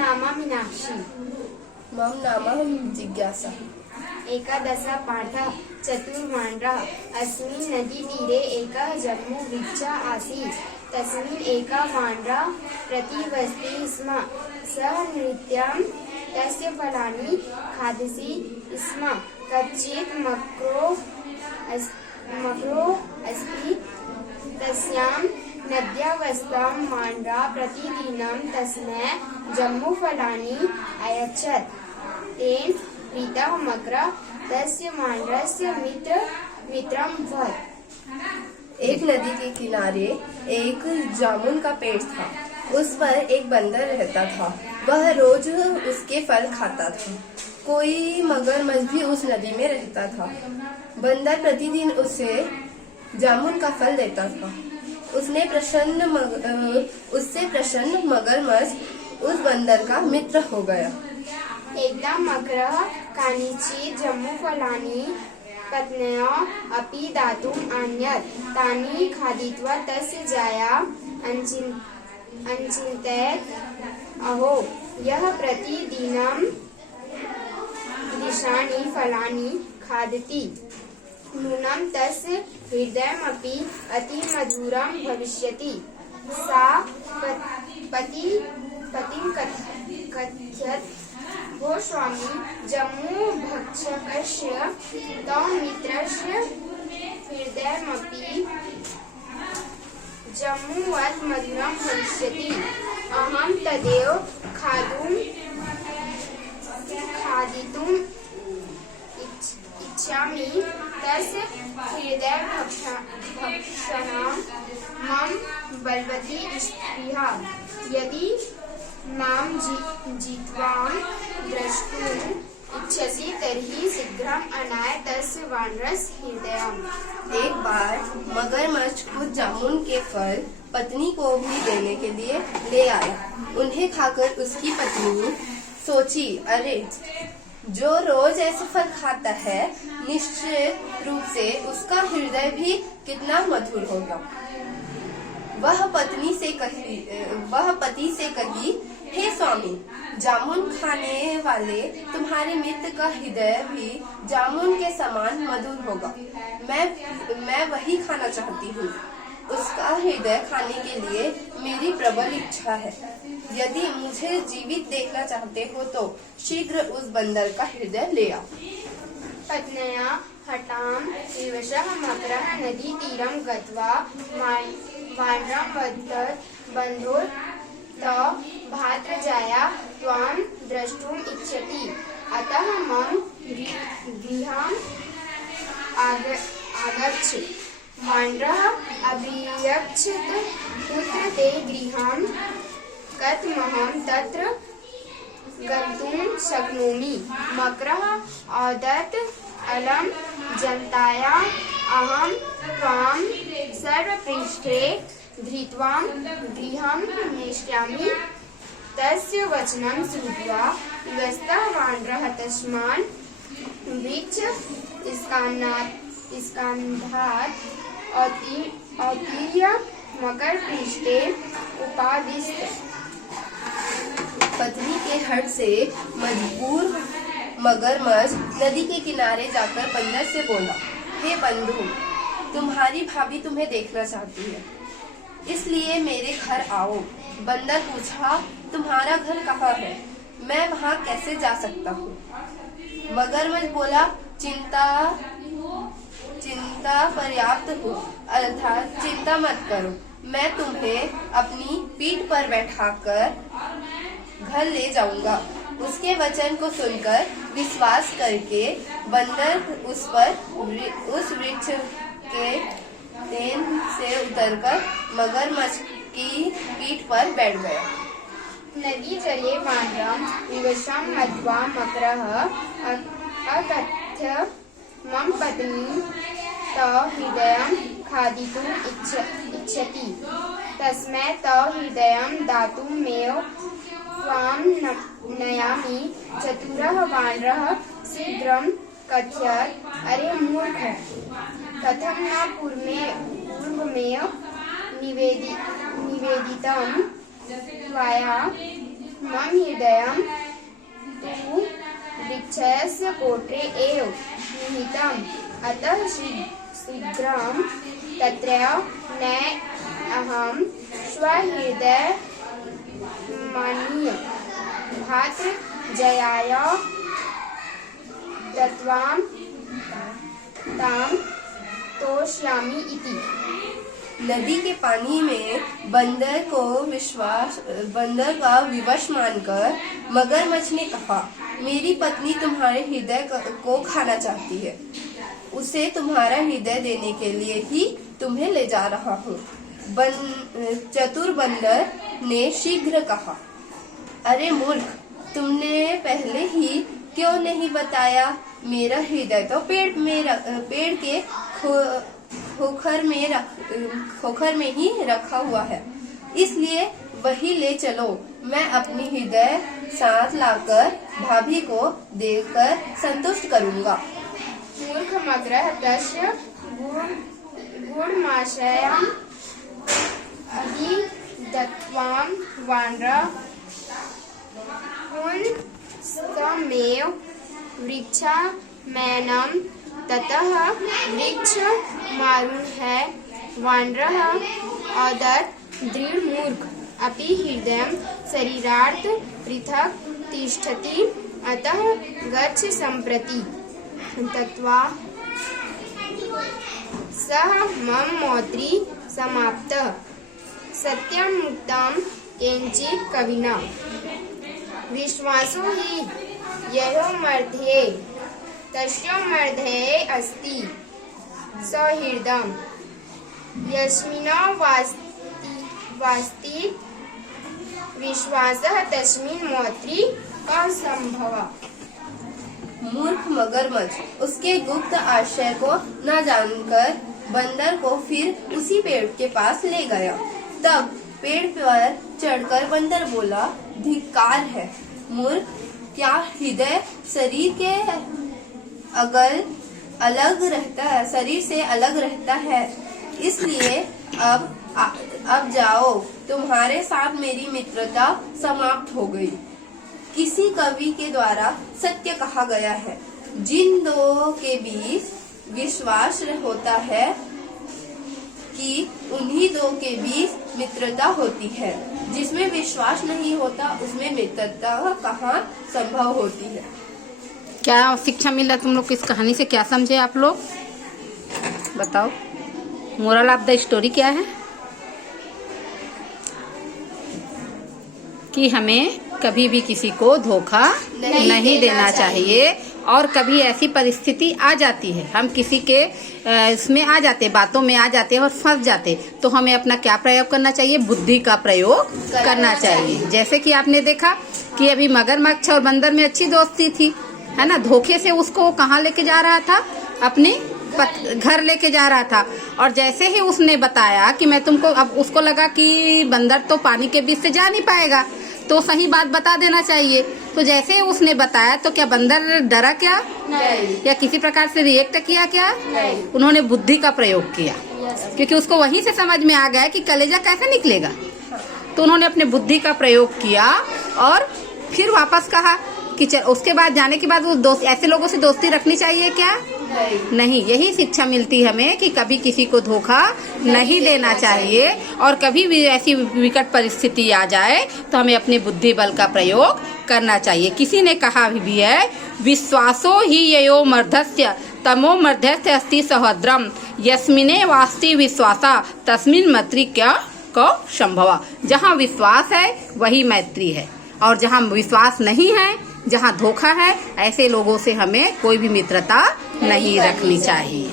नाम मीनाक्षी। मम नाम जिज्ञासा। एकादश पाठः चतुर्माण्ड्रः। अस्मिन् नदीतीरे एकः जम्बूवृक्षः आसीत्। तस्मिन् एकः माण्ड्रः प्रतिवसति स्म। सः नित्यं तस्य फलानि खादति स्म। कच्चित् मकरो अस्ति। तस्यां नद्यावस्थां माण्ड्रः प्रतिदिनं तस्मै जम्बूफलानि अयच्छत्। तेन प्रीतः मकरः तस्य माण्ड्रस्य मित्रम् अभवत्। एक नदी के किनारे एक जामुन का पेड़ था। उस पर एक बंदर रहता था। वह रोज उसके फल खाता था। कोई मगरमच्छ भी उस नदी में रहता था। बंदर प्रतिदिन उसे जामुन का फल देता था। उससे प्रसन्न मगरमच्छ उस बंदर का मित्र हो गया। एकदा मकरः कानिचित् जम्बूफलानि पत्न्या अपि दातुम् आनयत्। तानि खादित्वा तस्य जाया अचिन्तयत्, अहो, यः प्रतिदिनं दृशानि फलानि खादति, नूनं तस्य हृदयमपि अतिमधुरं भविष्यति। सा पतिं कथयत्, भो स्वामी, जम्बूभक्षकस्य तव मित्रस्य हृदयमपि जम्बूवत् मधुरं भविष्यति। अहं तदेव खादितुम् इच्छामि। तस्य हृदयभक्षणं मम बलवती स्पृहा। यदि मां जित्वां द्रष्टुम् इच्छसि तर्हि शीघ्रम् आनय तस्य वानरस्य हृदयम्। एक बार मगरमच्छ कुछ जामुन के फल पत्नी को भी देने के लिए ले आया। उन्हें खाकर उसकी पत्नी सोची, अरे, जो रोज ऐसे फल खाता है, निश्चित रूप से उसका हृदय भी कितना मधुर होगा। वह पति से कही, हे स्वामी, जामुन खाने वाले तुम्हारे मित्र का हृदय भी जामुन के समान मधुर होगा। मैं वही खाना चाहती हूँ। उसका हृदय खाने के लिए मेरी प्रबल इच्छा है। यदि मुझे जीवित देखना चाहते हो तो शीघ्र उस बंदर का हृदय ले आओ। पत्न्या हठां विवशः मकरः नदीतीरं गत्वा वानरं वदत्, बन्धो, तव भ्रातृजाया त्वां द्रष्टुम् इच्छति, अतः मम गृहम् आगच्छ। वानरः अभ्यक्षत, कुत्र ते गृहं, कथमहं तत्र गन्तुं शक्नोमि। मकरः अवदत्, अलं जनताया अहं त्वां सर्वपृष्ठे धृत्वा गृहं नेष्यामि। तस्य वचनं श्रुत्वा व्यस्तः वानरः तस्मात् वृक्षस्कन्धात् अवतीर्य मकरपृष्ठे उपादिष्ट। पत्नी के हठ से मजबूर मगरमच्छ नदी के किनारे जाकर बंदर से बोला, हे बंधु, तुम्हारी भाभी तुम्हें देखना चाहती है, इसलिए मेरे घर आओ। बंदर पूछा, तुम्हारा घर कहाँ है? मैं वहाँ कैसे जा सकता हूँ? मगरमच्छ बोला, चिंता पर्याप्त हो, अर्थात चिंता मत करो। मैं तुम्हें अपनी पीठ पर बैठाकर घर ले जाऊंगा। उसके वचन को सुनकर विश्वास करके बंदर उस वृक्ष के टेन से उतरकर मगरमच्छ की पीठ पर बैठ गया। नदी जले वानरं विवशं मत्वा मकरः अकथ्य, मम पत्नी तव हृदयं खादितुम् इच्छति, तस्मै तव हृदयं दातुमेव त्वां नयामि। चतुरः वानरः शीघ्रं कथयत्, अरे मूर्ख, कथं न पूर्वमेव निवेदितं त्वया मम हृदयं तु वृक्षस्य कोटरे एव निहितम्, अतः शीघ्रं तत्र न अहं स्वहृदयमानीय भ्रातृजयाय दत्त्वा तां तोष्यामि इति। नदी के पानी में बंदर का विवश मानकर मगरमच्छ ने कहा, मेरी पत्नी तुम्हारे हृदय को खाना चाहती है, उसे तुम्हारा हृदय देने के लिए ही तुम्हें ले जा रहा हूँ। चतुर बंदर ने शीघ्र कहा, अरे मूर्ख, तुमने पहले ही क्यों नहीं बताया? मेरा हृदय तो पेड़ के खोखर में ही रखा हुआ है, इसलिए वही ले चलो। मैं अपनी हृदय साथ लाकर भाभी को देकर संतुष्ट करूँगा। मूर्ख मगरः तस्य गुडमाशयम् अधिदत्त्वा वानरः पुंस्तमेव वृक्षमेनं ततः वृक्षमारुह्य वानरः अदत् दृढमूर्ख अपि हृदयं शरीरात् पृथक् तिष्ठति, अतः गच्छ सम्प्रति। तत्वा सः मम मैत्री समाप्तः। सत्यमुक्तं केनचित् कविना, विश्वासो हि ययो मध्ये तस्य मध्ये अस्ति सहृदयम्, यस्मिन् वास्ति विश्वासः तस्मिन् मैत्री असंभवा। मूर्ख मगरमच्छ उसके गुप्त आशय को न जानकर बंदर को फिर उसी पेड़ के पास ले गया। तब पेड़ पर चढ़कर बंदर बोला, धिक्कार है मूर्ख, क्या हृदय शरीर से अलग रहता है? इसलिए अब जाओ, तुम्हारे साथ मेरी मित्रता समाप्त हो गई। किसी कवि के द्वारा सत्य कहा गया है, जिन दो के बीच विश्वास होता है कि उन्हीं दो के बीच मित्रता होती है। जिसमें विश्वास नहीं होता उसमें मित्रता कहाँ संभव होती है। क्या शिक्षा मिला तुम लोग को इस कहानी से? क्या समझे आप लोग? बताओ, मोरल ऑफ द स्टोरी क्या है? कि हमें कभी भी किसी को धोखा नहीं देना चाहिए। और कभी ऐसी परिस्थिति आ जाती है, हम किसी के इसमें आ जाते, बातों में आ जाते हैं और फंस जाते, तो हमें अपना क्या प्रयोग करना चाहिए? बुद्धि का प्रयोग करना चाहिए। जैसे कि आपने देखा कि अभी मगरमच्छ और बंदर में अच्छी दोस्ती थी, है ना। धोखे से उसको कहाँ लेके जा रहा था? अपने घर लेके जा रहा था। और जैसे ही उसने बताया कि मैं तुमको, अब उसको लगा कि बंदर तो पानी के बीच से जा नहीं पाएगा, तो सही बात बता देना चाहिए। तो जैसे ही उसने बताया तो क्या बंदर डरा क्या? नहीं। या किसी प्रकार से रिएक्ट किया क्या? नहीं। उन्होंने बुद्धि का प्रयोग किया, क्योंकि उसको वहीं से समझ में आ गया कि कलेजा कैसे निकलेगा। तो उन्होंने अपने बुद्धि का प्रयोग किया और फिर वापस कहा कि चल। उसके बाद जाने के बाद वो ऐसे लोगों से दोस्ती रखनी चाहिए क्या? नहीं। यही शिक्षा मिलती हमें कि कभी किसी को धोखा नहीं देना चाहिए। और कभी भी ऐसी विकट परिस्थिति आ जाए तो हमें अपने बुद्धि बल का प्रयोग करना चाहिए। किसी ने कहा भी है, विश्वासो ही ययो मर्धस्य तमो मर्धस्य अस्ति सहद्रम, यस्मिने वास्ति विश्वासा तस्मिन मैत्री क्या को संभवा। जहाँ विश्वास है वही मैत्री है, और जहाँ विश्वास नहीं है, जहाँ धोखा है, ऐसे लोगों से हमें कोई भी मित्रता नहीं रखनी चाहिए।